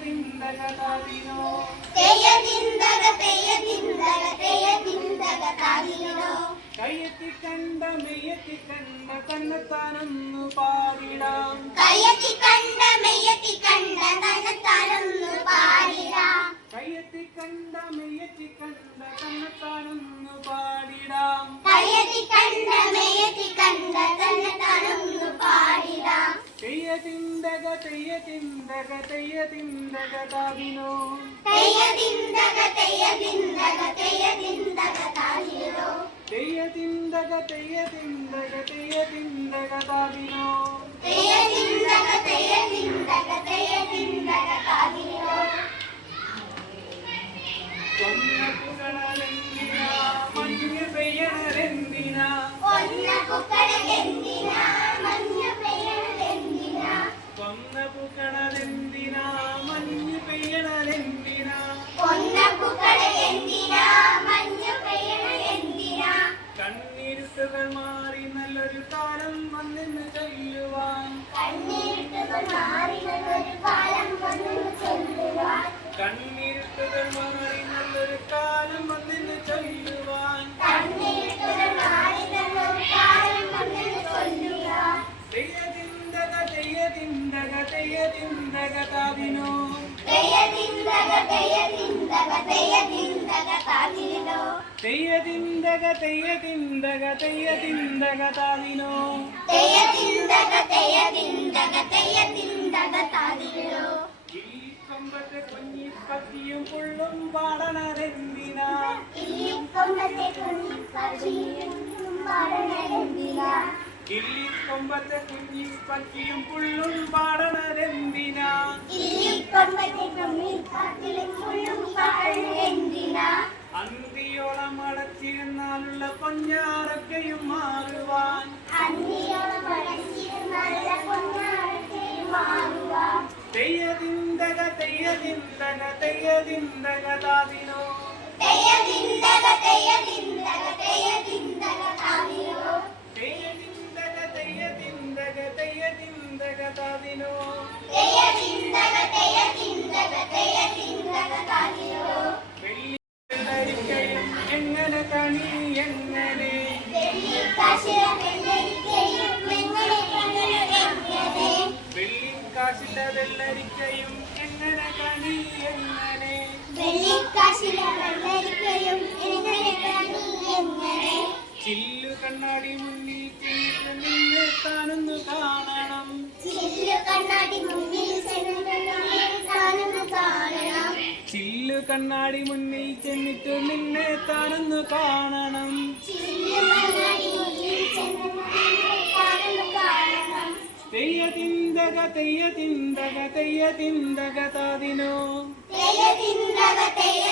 ദിന്ദഗ താദിനോ തെയ്യ ദിന്ദഗ താദിനോ കയ്യെത്തി കണ്ട മെയ്യെത്തി കണ്ട തന്നെത്താനൊന്നു പാടിടാം കയ്യെത്തി കണ്ട മെയ്യെത്തി കണ്ട തന്നെത്താനൊന്നു പാടിടാം കയ്യെത്തി കണ്ട മെയ്യെത്തി കണ്ട തന്നെത്താനൊന്നു പാടിടാം കയ്യെത്തി കണ്ട മെയ്യെത്തി കണ്ട തന്നെത്താനൊന്നു പാടിടാം തെയ്യ ദിന്ദഗ താദിനോ തെയ്യ ദിന്ദഗ താദിനോ തെയ്യ ദിന്ദഗ താദിനോ തെയ്യ ദിന്ദഗ താദിനോ പൊന്നപ്പുകളെന്തിനാ മഞ്ഞ് പെയ്യണതെന്തിനാ പൊന്നപ്പുകളെന്തിനാ മഞ്ഞ് പെയ്യണതെന്തിനാ പൊന്നപ്പുകളെന്തിനാ മഞ്ഞ് പെയ്യണതെന്തിനാ പൊന്നപ്പുകളെന്തിനാ മഞ്ഞ് പെയ്യണതെന്തിനാ കണ്ണീരുട്ടുകൾ മാറി നല്ലൊരു കാലം വന്നെന്ന് ചൊല്ലുവാൻ കണ്ണീരുട്ടുകൾ മാറി നല്ലൊരു കാലം വന്നെന്ന് ചൊല്ലുവാൻ കണ്ണീരുട്ടുകൾ മാറി നല്ലൊരു കാലം വന്നെന്ന് ചൊല്ലുവാൻ കണ്ണീരുട്ടുകൾ മാറി നല്ലൊരു കാലം വന്നെന്ന് ചൊല്ലുവാൻ തെയ്യ ദിന്ദഗ താദിനോ തെയ്യ ദിന്ദഗ താദിനോ തെയ്യ ദിന്ദഗ താദിനോ തെയ്യ ദിന്ദഗ താദിനോ കൊമ്പത്തെ കുഞ്ഞിപ്പത്തിയും പുള്ളും പാടണതെന്തിനാ കൊമ്പത്തെ കുഞ്ഞിപ്പത്തിയും പാടണതെന്തിനാ കൊമ്പത്തെ കുഞ്ഞിപ്പത്തിയും പുള്ളും പാടണതെന്തിനാ കൊമ്പത്തെ കുഞ്ഞിപ്പത്തിയും പുള്ളും പാടണതെന്തിനാ അന്തിയോളം അടച്ചിരുന്നാലുള്ള കൊഞ്ഞാറൊക്കെയും മാറുവാൻ അന്തിയോളം അടച്ചിരുന്നാലുള്ള കൊഞ്ഞാറൊക്കെയും മാറുവാൻ തെയ്യ ദിന്ദഗ താദിനോ തെയ്യ ദിന്ദഗ താദിനോ തെയ്യ ദിന്ദഗ താദിനോ തെയ്യ ദിന്ദഗ താദിനോ വെള്ളിക്കയും എങ്ങനെ കണി എങ്ങനെ വെള്ളിക്കാശിലെ വെള്ളരിക്കയും എങ്ങനെ എങ്ങനെ വെള്ളിക്കാശിലെ വെള്ളരിക്കയും എങ്ങനെ കണി എങ്ങനെ വെള്ളിക്കാശിലെ വെള്ളരിക്കയും എങ്ങനെ എങ്ങനെ ചില്ലു കണ്ണാടി മുന്നിൽ ചെന്നിട്ട് നിന്നെ താനൊന്നു കാണണം ചില്ലു കണ്ണാടി മുന്നിൽ കാണണം ചില്ലു കണ്ണാടി മുന്നിൽ ചെന്നിട്ട് നിന്നെ താനൊന്നു കാണണം ചില്ലു കണ്ണാടി മുന്നിൽ കാണണം തെയ്യ ദിന്ദഗ താദിനോ തെയ്യ ദിന്ദഗ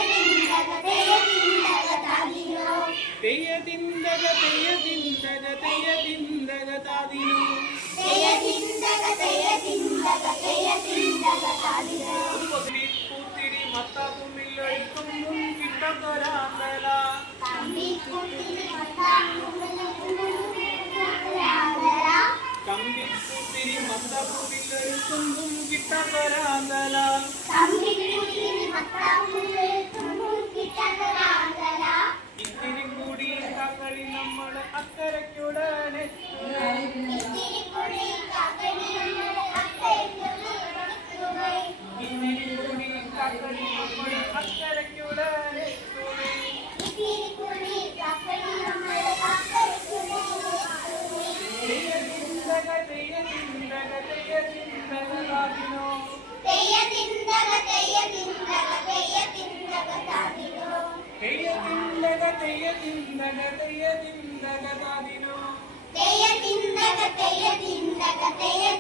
താദിനോ തെയ്യ ദിന്ദഗ താദിനോ തെയ്യ ദിന്ദഗ താദിനോ പൂത്തിരി മത്താപ്പുമ്മില്ലൊഴുക്കുമ്പും കിട്ടത്തൊരാന്തല കമ്പിപ്പൂത്തിരി മത്താപ്പുമ്മില്ലൊഴുക്കുമ്പും കിട്ടത്തൊരാന്തല ഇത്തിരി കൂടി കാക്കളി നമ്മൾ അക്കരയ്ക്കുടനെത്തുകൈ ഇത്തിരി കൂടി കാക്കളി നമ്മൾ അക്കരയ്ക്കുടനെത്തുകൈ തെയ്യ ദിന്ദഗ താദിനോ തെയ്യ ദിന്ദഗ താദിനോ തെയ്യ ദിന്ദഗ താദിനോ തെയ്യ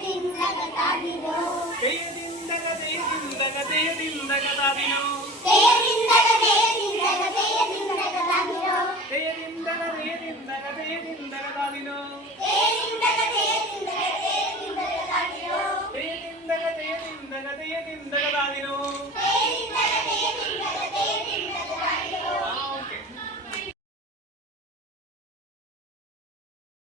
ദിന്ദഗ താദിനോ തെയ്യ ദിന്ദഗ താദിനോ തെയ്യ ദിന്ദഗ